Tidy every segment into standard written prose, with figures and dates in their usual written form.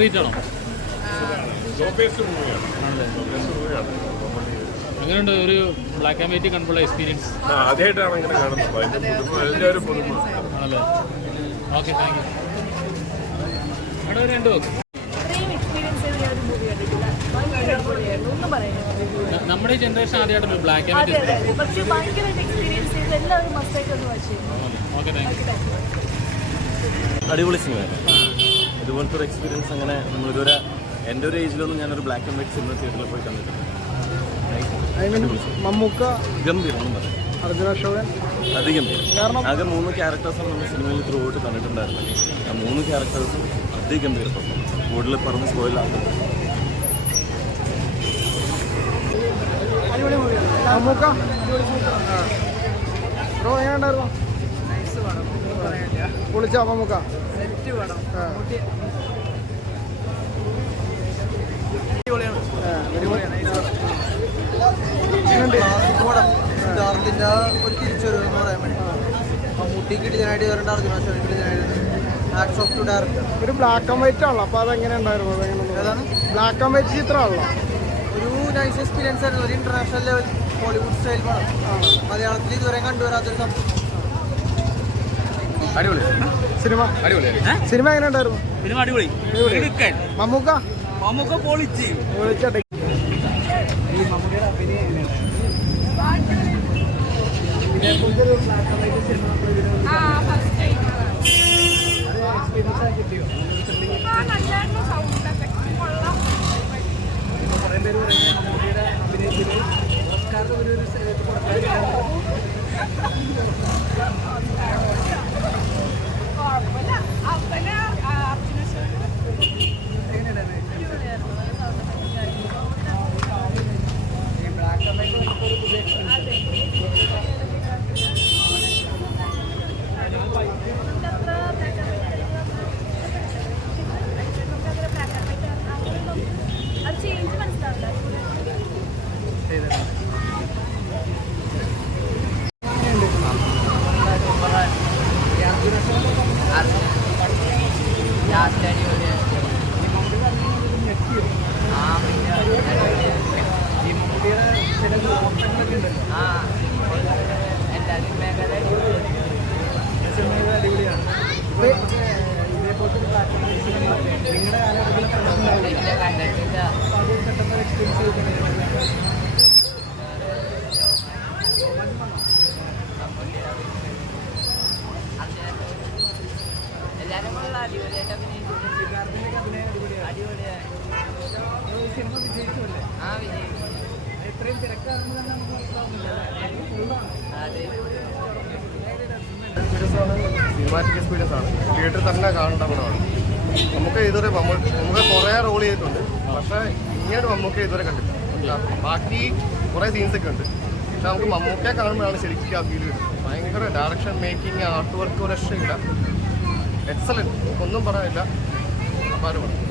Treat ആണോ? അങ്ങനെയുണ്ട് ഒരു ബ്ലാക്ക് ആൻഡ് വൈറ്റ് കണ്ടുള്ള എക്സ്പീരിയൻസ് ആദ്യമായിട്ടാണ് ഇങ്ങനെ കാണുന്നത്. ആണല്ലേ? Okay, thank you. ഇവിടെ ഒരു 2 വെക്കും. നമ്മുടെ ഈ ജനറേഷൻ ആദ്യമായിട്ടൊരു black and white. Okay, thank you. അടിപൊളി സിനിമയാണ്. ഇതുപോലത്തെ ഒരു എക്സ്പീരിയൻസ് അങ്ങനെ നമ്മളിതുവരെ എൻ്റെ ഒരു ഏജിലൊന്നും ഞാനൊരു ബ്ലാക്ക് ആൻഡ് വൈറ്റ് സിനിമ തിയേറ്ററിൽ പോയി കണ്ടിട്ടുണ്ട്. മമ്മൂക്ക ഗംഭീരം ഒന്നും പറയാം. അർജുന അശോകൻ അതിഗംഭീരം. ആകെ 3 ക്യാരക്ടേഴ്സാണ് നമ്മൾ സിനിമയിൽ ത്രൂ ഔട്ട് കണ്ടിട്ടുണ്ടായിരുന്നത്. ആ 3 ക്യാരക്ടേഴ്സും അതിഗംഭീര പെർഫോമൻസ്. കൂടുതൽ പറഞ്ഞ് സ്പോയിലാകും. മമ്മൂക്ക ബ്രോ എങ്ങനെ ഉണ്ടായിരുന്നു? പൊളിച്ചാ മമ്മൂക്ക? സിദ്ധാർത്ഥിന്റെ ഒരു തിരിച്ചുവരവ് എന്ന് പറയാൻ വേണ്ടി മമ്മൂട്ടിക്ക് ഇതിനായിട്ട് വരേണ്ട Arjuna hats of two director. ഒരു ബ്ലാക്ക് ആൻഡ് വൈറ്റ് ആണല്ലോ, അപ്പോൾ അതെങ്ങനെ ഉണ്ടായിരുന്നു? ഏതാണ് ബ്ലാക്ക് ആൻഡ് വൈറ്റ് ചിത്രമാണല്ലോ. ഒരു നൈസ് എക്സ്പീരിയൻസ് ആയിരുന്നു. ഒരു ഇന്റർനാഷണൽ ലെവൽ ഹോളിവുഡ് സ്റ്റൈൽ പടം. മലയാളത്തിൽ ഇതുവരെ കണ്ടുവരാത്തൊരു സംഭവം. അടിപൊളി സിനിമ. സിനിമ എങ്ങനെ ഉണ്ടായിരുന്നു? സിനിമ അടിപൊളി. മമ്മൂക്ക പൊളിച്ചട്ടെ. സിനിമാറ്റിക് എക്സ്പീരിയൻസ് ആണ്. തിയേറ്ററിൽ തന്നെ കാണേണ്ട പടമാണ്. നമുക്ക് ഇതുവരെ നമുക്ക് കുറേ റോൾ ചെയ്തിട്ടുണ്ട്, പക്ഷേ ഇങ്ങനെ മമ്മൂക്ക ഇതുവരെ കണ്ടിട്ടില്ല. ബാക്കി കുറേ സീൻസൊക്കെ ഉണ്ട്, പക്ഷെ നമുക്ക് മമ്മൂക്കയെ കാണുമ്പോഴാണ് ശരിക്കും ആ ഫീൽ വരുന്നത്. ഭയങ്കര ഡയറക്ഷൻ മേക്കിംഗ്, ആർട്ട് വർക്ക് ഒരു രക്ഷയില്ല. എക്സലൻറ്റ്, ഒന്നും പറയാനില്ല.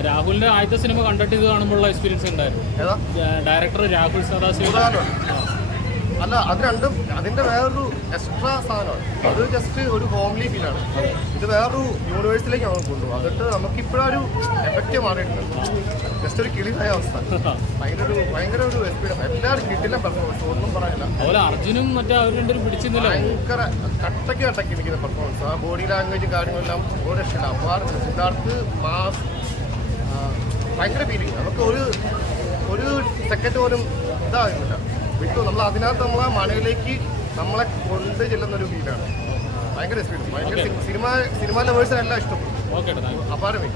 രാഹുലിന്റെ ആദ്യത്തെ സിനിമ കണ്ടിട്ട് ഇത് കാണുമ്പോഴുള്ള എക്സ്പീരിയൻസ് ഉണ്ടായിരുന്നു. ഏതാ ഡയറക്ടർ രാഹുൽ സദാശിവ അല്ല, അത് രണ്ടും അതിന്റെ വേറൊരു എക്സ്ട്രാ സാധനമാണ്. അത് ജസ്റ്റ് ഒരു ഹോംലി ഫീലാണ്. ഇത് വേറൊരു യൂണിവേഴ്സിലേക്ക് നമ്മൾ കൊണ്ടുപോകും. അതിട്ട് നമുക്കിപ്പോഴൊരു എഫക്റ്റ് മാറിയിട്ടുണ്ട്. ജസ്റ്റ് ഒരു കിളിയായ അവസ്ഥ. ഭയങ്കര ഒരു എക്സ്പീരിയൻസ്. എല്ലാവരും കിട്ടില്ല പെർഫോമൻസ്, ഒന്നും പറയാനില്ല. അതുപോലെ അർജുനും മറ്റേ അവർ രണ്ടും പിടിച്ചിരുന്നില്ല. ഭയങ്കര കട്ടക്ക് നിൽക്കുന്ന പെർഫോമൻസ്. ആ ബോഡി ലാംഗ്വേജും കാര്യങ്ങളെല്ലാം ഒരു രക്ഷയില്ല. അപ്പോൾ സിദ്ധാർത്ഥ് മാസ് ഭയങ്കര ഫീലിംഗ്. നമുക്ക് ഒരു സെക്കൻഡ് പോലും ഇതാകുന്നില്ല, വിട്ടു. നമ്മൾ അതിനകത്ത് നമ്മളെ മനയിലേക്ക് നമ്മളെ കൊണ്ട് ചെല്ലുന്നൊരു ഫീലാണ്. ഭയങ്കര എക്സ്പീരിയൻസ്. ഭയങ്കര സിനിമ ലവേഴ്സിനെല്ലാം ഇഷ്ടപ്പെടും. ഓക്കെ, അപാരമേ.